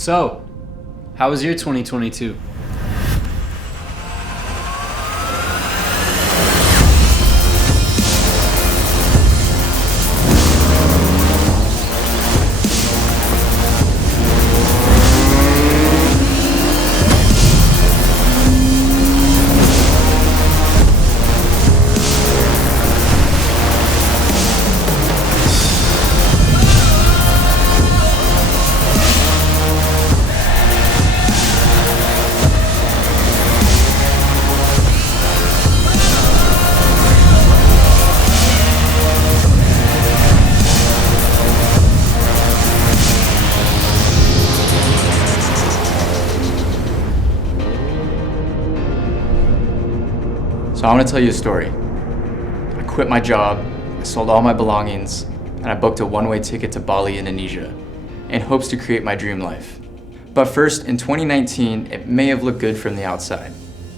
So, how was your 2022? So I want to tell you a story. I quit my job, I sold all my belongings, and I booked a one-way ticket to Bali, Indonesia, in hopes to create my dream life. But first, in 2019, it may have looked good from the outside.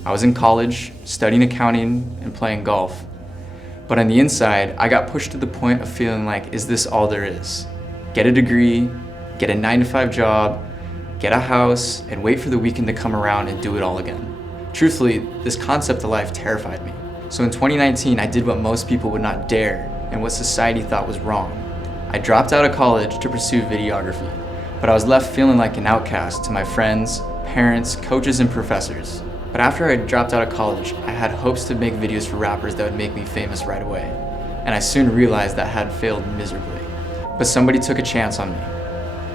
I was in college, studying accounting and playing golf. But on the inside, I got pushed to the point of feeling like, is this all there is? Get a degree, get a 9-to-5 job, get a house, and wait for the weekend to come around and do it all again. Truthfully, this concept of life terrified me. So in 2019, I did what most people would not dare and what society thought was wrong. I dropped out of college to pursue videography, but I was left feeling like an outcast to my friends, parents, coaches, and professors. But after I dropped out of college, I had hopes to make videos for rappers that would make me famous right away. And I soon realized that had failed miserably. But somebody took a chance on me.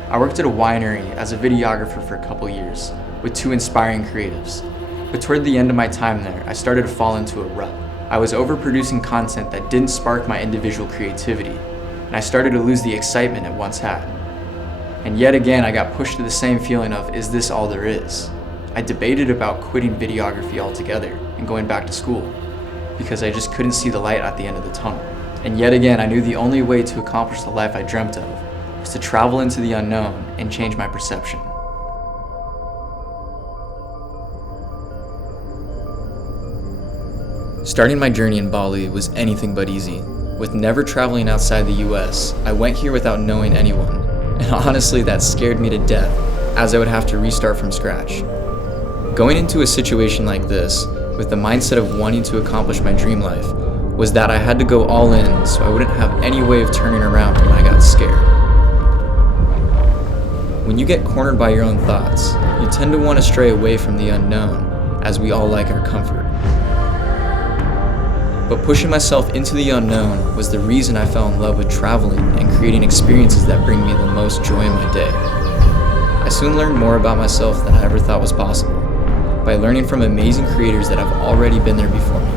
I worked at a winery as a videographer for a couple years with 2 inspiring creatives. But toward the end of my time there, I started to fall into a rut. I was overproducing content that didn't spark my individual creativity, and I started to lose the excitement it once had. And yet again, I got pushed to the same feeling of, is this all there is? I debated about quitting videography altogether and going back to school, because I just couldn't see the light at the end of the tunnel. And yet again, I knew the only way to accomplish the life I dreamt of was to travel into the unknown and change my perception. Starting my journey in Bali was anything but easy. With never traveling outside the US, I went here without knowing anyone. And honestly, that scared me to death, as I would have to restart from scratch. Going into a situation like this, with the mindset of wanting to accomplish my dream life, was that I had to go all in so I wouldn't have any way of turning around when I got scared. When you get cornered by your own thoughts, you tend to want to stray away from the unknown, as we all like our comfort. But pushing myself into the unknown was the reason I fell in love with traveling and creating experiences that bring me the most joy in my day. I soon learned more about myself than I ever thought was possible, by learning from amazing creators that have already been there before me.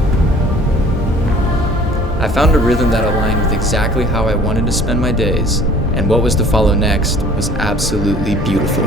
I found a rhythm that aligned with exactly how I wanted to spend my days, and what was to follow next was absolutely beautiful.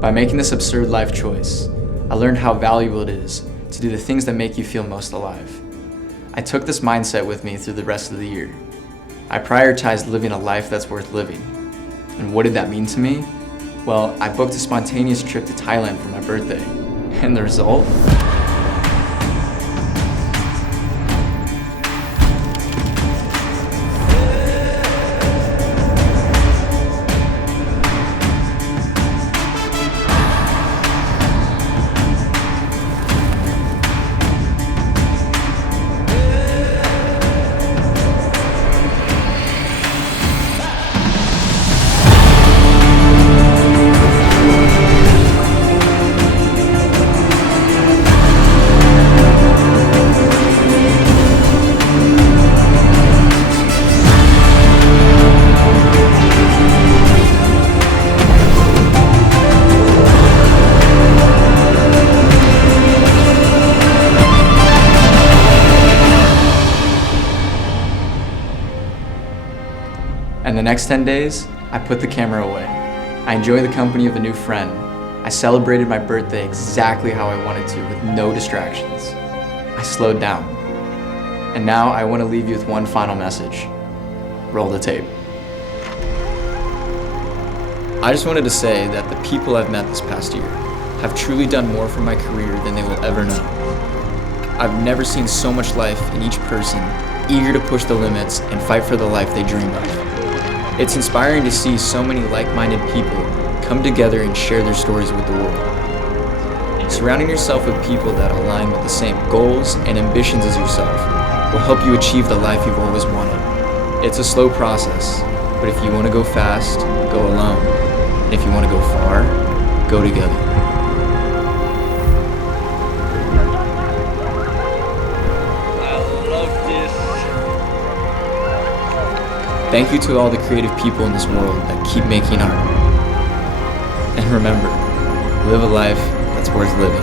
By making this absurd life choice, I learned how valuable it is to do the things that make you feel most alive. I took this mindset with me through the rest of the year. I prioritized living a life that's worth living. And what did that mean to me? Well, I booked a spontaneous trip to Thailand for my birthday. And the result? the next 10 days, I put the camera away. I enjoyed the company of a new friend. I celebrated my birthday exactly how I wanted to, with no distractions. I slowed down. And now I want to leave you with one final message. Roll the tape. I just wanted to say that the people I've met this past year have truly done more for my career than they will ever know. I've never seen so much life in each person, eager to push the limits and fight for the life they dream of. It's inspiring to see so many like-minded people come together and share their stories with the world. Surrounding yourself with people that align with the same goals and ambitions as yourself will help you achieve the life you've always wanted. It's a slow process, but if you want to go fast, go alone. And if you want to go far, go together. Thank you to all the creative people in this world that keep making art. And remember, live a life that's worth living.